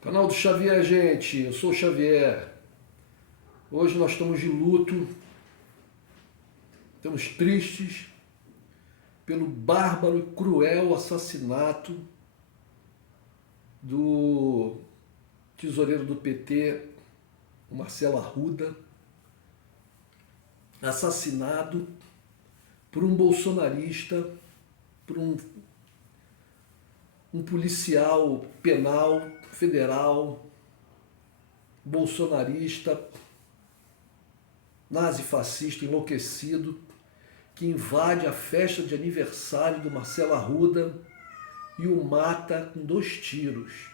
Canal do Xavier, gente, eu sou o Xavier. Hoje nós estamos de luto, estamos tristes pelo bárbaro e cruel assassinato do tesoureiro do PT, o Marcelo Arruda, assassinado por um bolsonarista, por um policial penal federal, bolsonarista, nazifascista, enlouquecido, que invade a festa de aniversário do Marcelo Arruda e o mata com 2 tiros.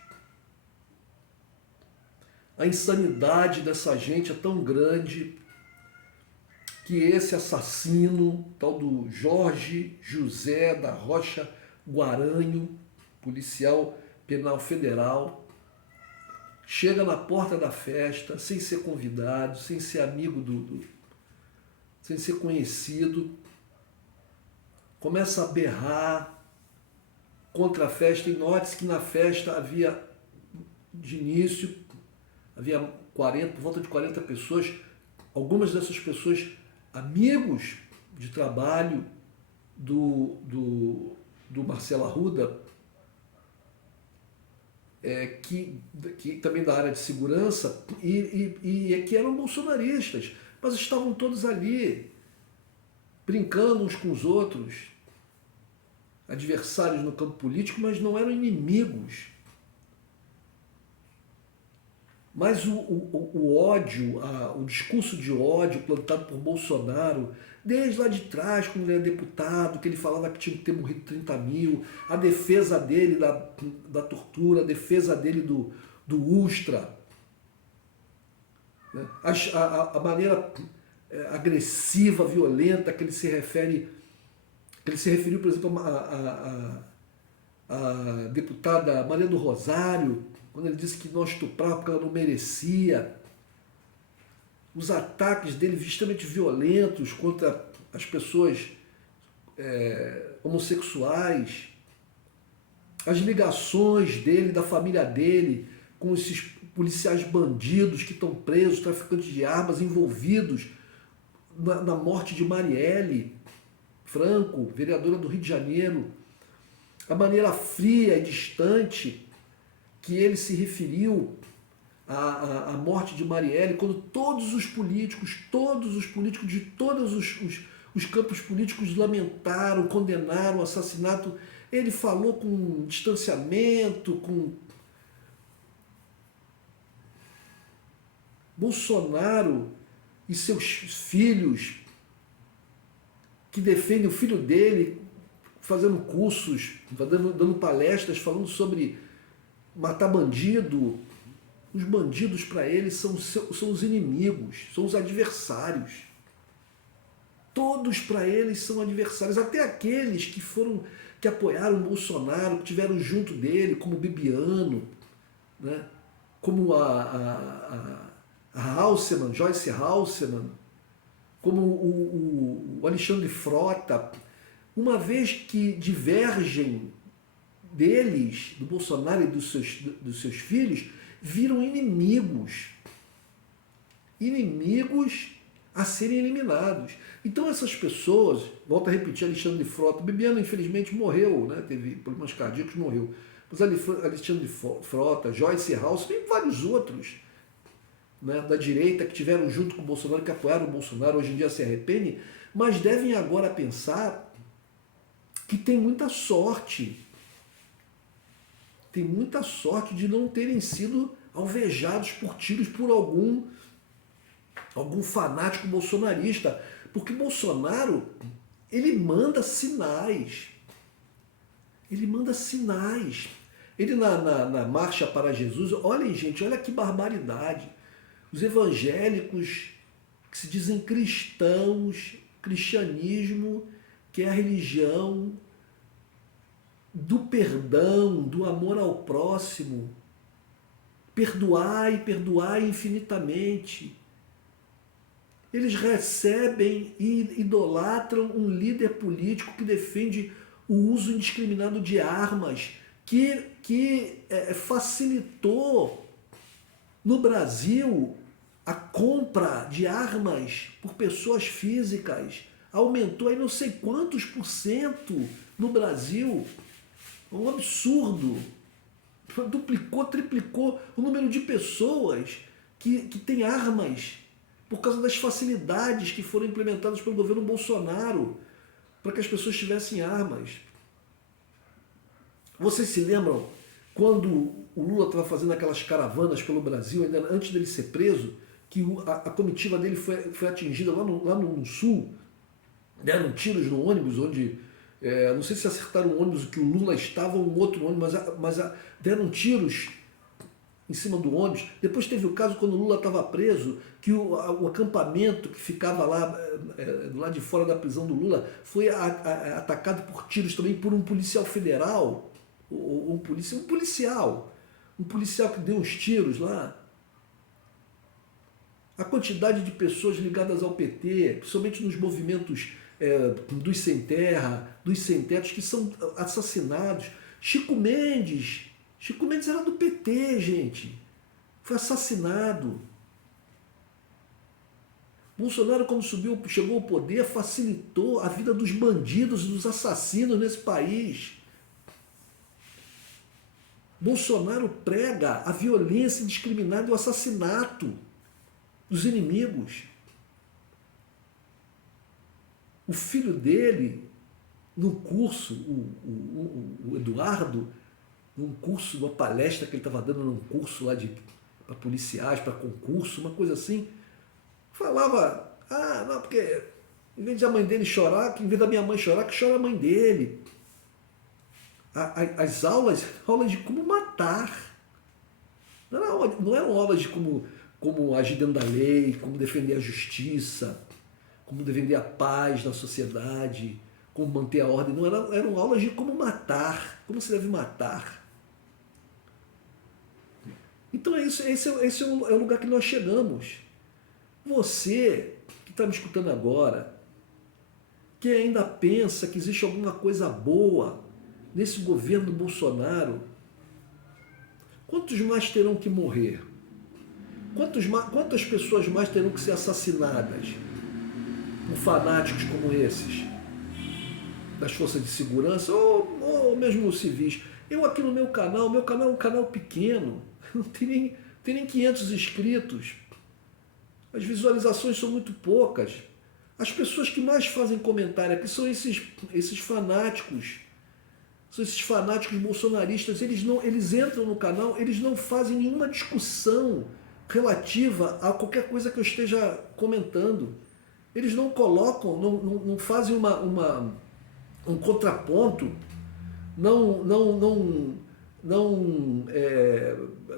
A insanidade dessa gente é tão grande que esse assassino, tal do Jorge José da Rocha Guaranho, policial penal federal, chega na porta da festa sem ser convidado, sem ser amigo sem ser conhecido, começa a berrar contra a festa. E note-se que na festa havia, de início, havia por volta de 40 pessoas, algumas dessas pessoas amigos de trabalho do Marcelo Arruda, que também da área de segurança, e que eram bolsonaristas, mas estavam todos ali, brincando uns com os outros, adversários no campo político, mas não eram inimigos. Mas o ódio, o discurso de ódio plantado por Bolsonaro, desde lá de trás, quando ele era deputado, que ele falava que tinha que ter morrido 30 mil, a defesa dele da tortura, a defesa dele do Ustra, né? A maneira agressiva, violenta que ele se referiu, por exemplo, a deputada Maria do Rosário, quando ele disse que não estuprava porque ela não merecia, os ataques dele extremamente violentos contra as pessoas homossexuais, as ligações dele, da família dele, com esses policiais bandidos que estão presos, traficantes de armas, envolvidos na morte de Marielle Franco, vereadora do Rio de Janeiro, a maneira fria e distante que ele se referiu à morte de Marielle, quando todos os políticos de todos os campos políticos lamentaram, condenaram o assassinato, ele falou com distanciamento, com Bolsonaro e seus filhos, que defendem o filho dele, fazendo cursos, dando palestras, falando sobre matar bandido. Os bandidos para ele são os inimigos, são os adversários. Todos para eles são adversários, até aqueles que apoiaram o Bolsonaro, que estiveram junto dele, como o Bibiano, né? Como a Halsemann, Joyce Halsemann, como o Alexandre Frota, uma vez que divergem deles, do Bolsonaro e dos seus filhos, viram inimigos a serem eliminados. Então essas pessoas, volto a repetir, Alexandre Frota, Bibiano infelizmente morreu, né? Teve problemas cardíacos, morreu. Mas Alexandre Frota, Joyce House e vários outros, né, da direita que tiveram junto com o Bolsonaro, que apoiaram o Bolsonaro, hoje em dia se arrependem, mas devem agora pensar que tem muita sorte de não terem sido alvejados por tiros por algum fanático bolsonarista, porque Bolsonaro, ele manda sinais. Ele na Marcha para Jesus, olhem gente, olha que barbaridade. Os evangélicos que se dizem cristãos, cristianismo, que é a religião do perdão, do amor ao próximo, perdoai infinitamente. Eles recebem e idolatram um líder político que defende o uso indiscriminado de armas, que facilitou no Brasil a compra de armas por pessoas físicas. Aumentou aí não sei quantos por cento no Brasil. Um absurdo. Duplicou, triplicou o número de pessoas que têm armas por causa das facilidades que foram implementadas pelo governo Bolsonaro para que as pessoas tivessem armas. Vocês se lembram quando o Lula estava fazendo aquelas caravanas pelo Brasil, ainda antes dele ser preso, que a comitiva dele foi atingida lá no sul, deram tiros no ônibus, onde, não sei se acertaram o ônibus que o Lula estava ou um outro ônibus, mas deram tiros em cima do ônibus. Depois teve o caso quando o Lula estava preso, que o acampamento que ficava lá, do lado de fora da prisão do Lula, foi atacado por tiros também por um policial federal, um policial que deu uns tiros lá. A quantidade de pessoas ligadas ao PT, principalmente nos movimentos dos sem terra, dos sem tetos, que são assassinados. Chico Mendes era do PT, gente. Foi assassinado. Bolsonaro, quando chegou ao poder, facilitou a vida dos bandidos e dos assassinos nesse país. Bolsonaro prega a violência indiscriminada e o assassinato dos inimigos. O filho dele, no curso, o Eduardo, num curso, numa palestra que ele estava dando num curso lá para policiais, para concurso, uma coisa assim, falava, não, porque em vez de a mãe dele chorar, em vez da minha mãe chorar, que chora a mãe dele. As aulas de como matar. Não eram aulas de como agir dentro da lei, como defender a justiça, como defender a paz na sociedade, como manter a ordem. Não eram aulas de como matar, como se deve matar. Então esse é o lugar que nós chegamos. Você que está me escutando agora, que ainda pensa que existe alguma coisa boa nesse governo Bolsonaro, quantos mais terão que morrer? Quantas pessoas mais terão que ser assassinadas por fanáticos como esses, das forças de segurança ou mesmo civis? Eu aqui no meu canal é um canal pequeno, não tem nem 500 inscritos. As visualizações são muito poucas. As pessoas que mais fazem comentário aqui são esses fanáticos. São esses fanáticos bolsonaristas. Eles entram no canal, eles não fazem nenhuma discussão relativa a qualquer coisa que eu esteja comentando. Eles não colocam, não fazem um contraponto, não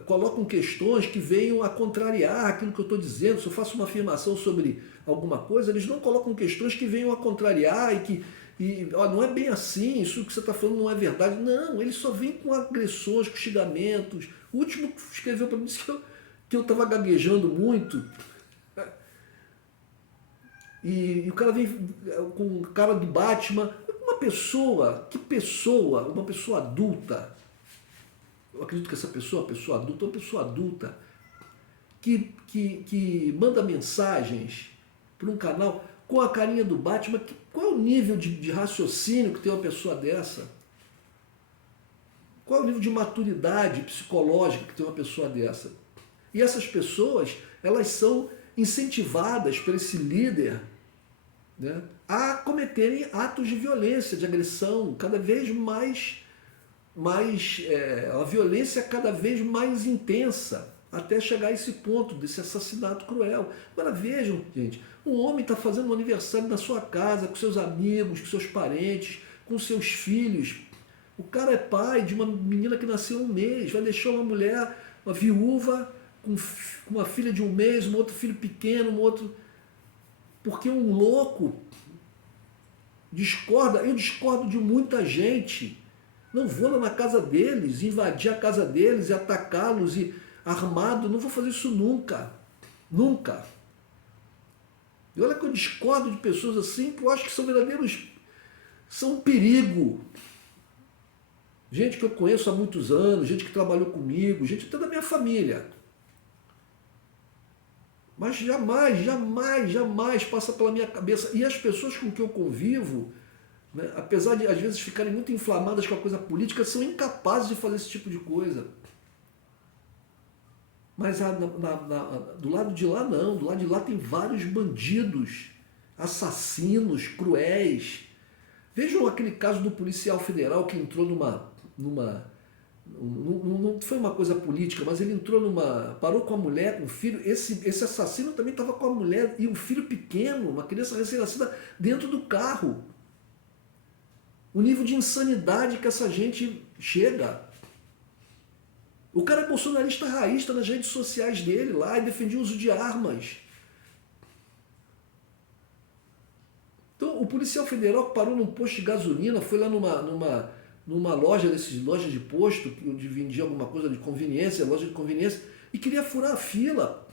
colocam questões que venham a contrariar aquilo que eu estou dizendo. Se eu faço uma afirmação sobre alguma coisa, eles não colocam questões que venham a contrariar não é bem assim, isso que você está falando não é verdade. Não, eles só vêm com agressões, com xingamentos. O último que escreveu para mim disse que eu estava gaguejando muito. E o cara vem com cara do Batman. Uma pessoa adulta, eu acredito que essa pessoa, uma pessoa adulta, que manda mensagens para um canal com a carinha do Batman, qual é o nível de raciocínio que tem uma pessoa dessa? Qual é o nível de maturidade psicológica que tem uma pessoa dessa? E essas pessoas, elas são incentivadas por esse líder, né, a cometerem atos de violência, de agressão, cada vez mais a violência cada vez mais intensa, até chegar a esse ponto desse assassinato cruel. Agora vejam, gente, um homem está fazendo um aniversário na sua casa, com seus amigos, com seus parentes, com seus filhos. O cara é pai de uma menina que nasceu há 1 mês, vai deixar uma mulher, uma viúva, com uma filha de 1 mês, um outro filho pequeno, um outro... Porque um louco discorda, eu discordo de muita gente. Não vou lá na casa deles, invadir a casa deles e atacá-los e armado, não vou fazer isso nunca. Nunca. E olha que eu discordo de pessoas assim, que eu acho que são um perigo. gente que eu conheço há muitos anos, gente que trabalhou comigo, gente até da minha família. Mas jamais, jamais, jamais passa pela minha cabeça. E as pessoas com que eu convivo, né, apesar de às vezes ficarem muito inflamadas com a coisa política, são incapazes de fazer esse tipo de coisa. Mas do lado de lá não, do lado de lá tem vários bandidos, assassinos, cruéis. Vejam aquele caso do policial federal que entrou não foi uma coisa política, mas ele entrou parou com a mulher, com o filho. Esse assassino também estava com a mulher e um filho pequeno, uma criança recém-nascida, dentro do carro. O nível de insanidade que essa gente chega. O cara é bolsonarista raiz, está nas redes sociais dele lá e defendia o uso de armas. Então, o policial federal parou num posto de gasolina, foi lá numa loja loja de posto, onde vendia alguma coisa de conveniência, loja de conveniência, e queria furar a fila.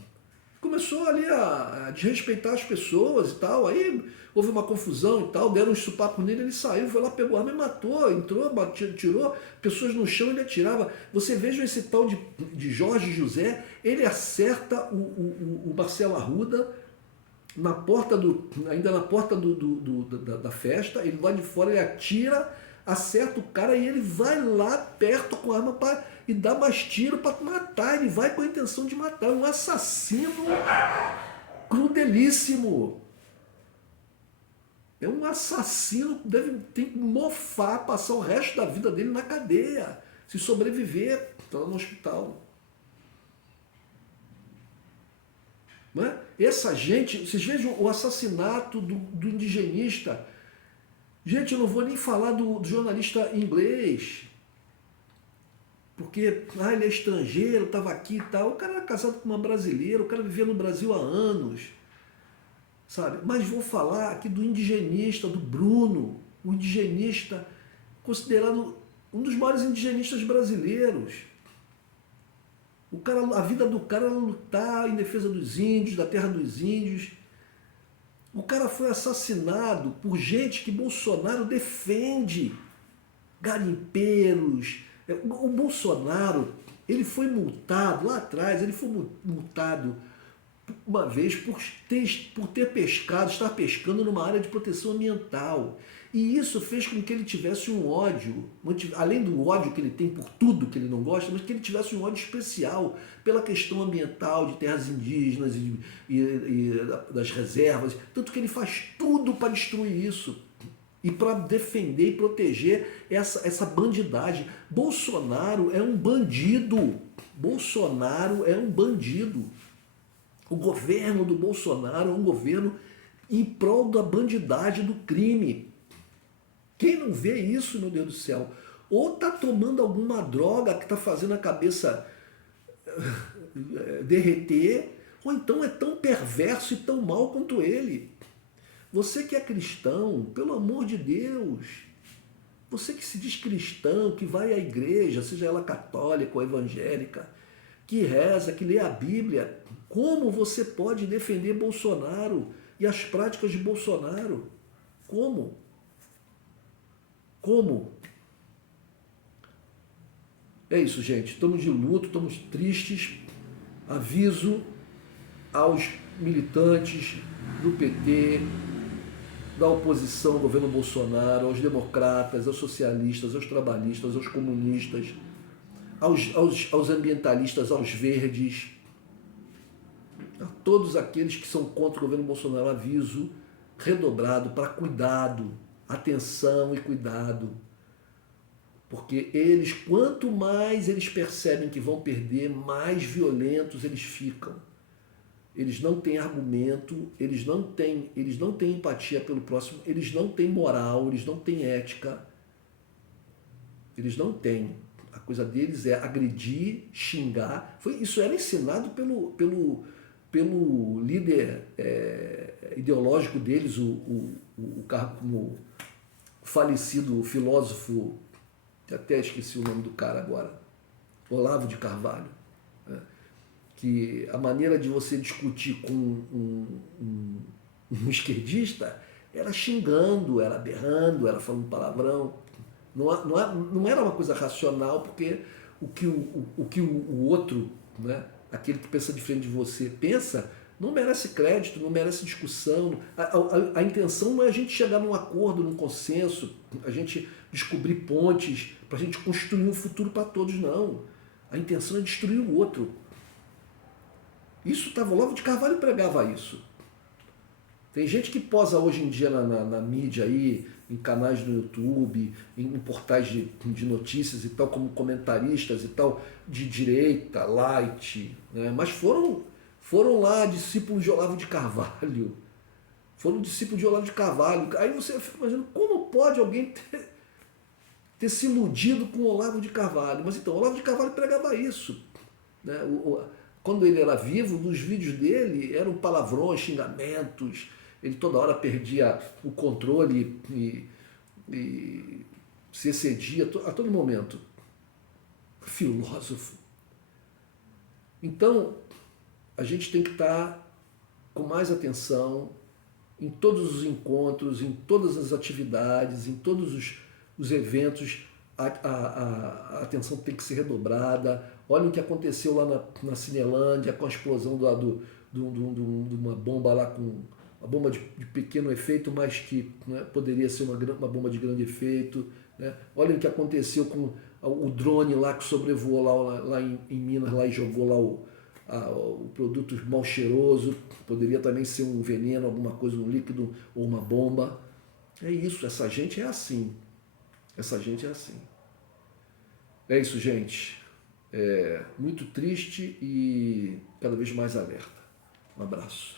Começou ali a desrespeitar as pessoas e tal. Aí houve uma confusão e tal, deram um sopapo nele, ele saiu, foi lá, pegou a arma e matou, entrou, tirou pessoas no chão, ele atirava. Você veja esse tal de Jorge José, ele acerta o Marcelo Arruda ainda na porta da festa, ele lá de fora, ele atira, acerta o cara e ele vai lá perto com a arma e dá mais tiro para matar. Ele vai com a intenção de matar. Um assassino crudelíssimo. É um assassino que tem que mofar, passar o resto da vida dele na cadeia. Se sobreviver, está lá no hospital. Não é? Essa gente, vocês vejam o assassinato do indigenista. Gente, eu não vou nem falar do jornalista inglês, porque ele é estrangeiro, estava aqui e tal. O cara era casado com uma brasileira, o cara vivia no Brasil há anos, sabe? Mas vou falar aqui do indigenista, do Bruno, o indigenista considerado um dos maiores indigenistas brasileiros. A vida do cara era lutar em defesa dos índios, da terra dos índios. O cara foi assassinado por gente que Bolsonaro defende. Garimpeiros. O Bolsonaro, ele foi multado lá atrás, ele foi multado uma vez por ter pescado, estar pescando numa área de proteção ambiental. E isso fez com que ele tivesse um ódio, além do ódio que ele tem por tudo que ele não gosta, mas que ele tivesse um ódio especial pela questão ambiental, de terras indígenas e das reservas. Tanto que ele faz tudo para destruir isso e para defender e proteger essa bandidagem. Bolsonaro é um bandido. Bolsonaro é um bandido. O governo do Bolsonaro é um governo em prol da bandidagem, do crime. Quem não vê isso, meu Deus do céu, ou está tomando alguma droga que está fazendo a cabeça derreter, ou então é tão perverso e tão mal quanto ele. Você que é cristão, pelo amor de Deus, você que se diz cristão, que vai à igreja, seja ela católica ou evangélica, que reza, que lê a Bíblia, como você pode defender Bolsonaro e as práticas de Bolsonaro? Como? Como? É isso, gente. Estamos de luto, estamos tristes. Aviso aos militantes do PT, da oposição ao governo Bolsonaro, aos democratas, aos socialistas, aos trabalhistas, aos comunistas, aos ambientalistas, aos verdes, a todos aqueles que são contra o governo Bolsonaro, aviso redobrado para cuidado, atenção e cuidado, porque eles, quanto mais eles percebem que vão perder, mais violentos eles ficam. Eles não têm argumento, eles não têm empatia pelo próximo, eles não têm moral, eles não têm ética, eles não têm. A coisa deles é agredir, xingar. Isso era ensinado pelo líder ideológico deles, o falecido filósofo, até esqueci o nome do cara agora, Olavo de Carvalho, né? Que a maneira de você discutir com um esquerdista era xingando, era berrando, era falando palavrão. Não era uma coisa racional, porque o outro, né, aquele que pensa diferente de você, pensa, não merece crédito, não merece discussão. A intenção não é a gente chegar num acordo, num consenso, a gente descobrir pontes para a gente construir um futuro para todos, não. A intenção é destruir o outro. Isso estava, o Olavo de Carvalho pregava isso. Tem gente que posa hoje em dia na mídia aí, em canais no YouTube, em portais de notícias e tal, como comentaristas e tal, de direita, light, né? Mas foram lá discípulos de Olavo de Carvalho. Foram discípulos de Olavo de Carvalho. Aí você fica imaginando como pode alguém ter se iludido com Olavo de Carvalho. Mas então, Olavo de Carvalho pregava isso, né? Quando ele era vivo, nos vídeos dele eram palavrões, xingamentos, ele toda hora perdia o controle e se excedia a todo momento. Filósofo. Então, a gente tem que estar com mais atenção em todos os encontros, em todas as atividades, em todos os eventos. A atenção tem que ser redobrada. Olha o que aconteceu lá na Cinelândia com a explosão de uma bomba lá, com uma bomba de pequeno efeito, mas que, né, poderia ser uma bomba de grande efeito. Né? Olha o que aconteceu com o drone lá que sobrevoou lá em Minas lá, e jogou lá o produto mal cheiroso, poderia também ser um veneno, alguma coisa, um líquido ou uma bomba. É isso, essa gente é assim. Essa gente é assim. É isso, gente. É muito triste e cada vez mais alerta. Um abraço.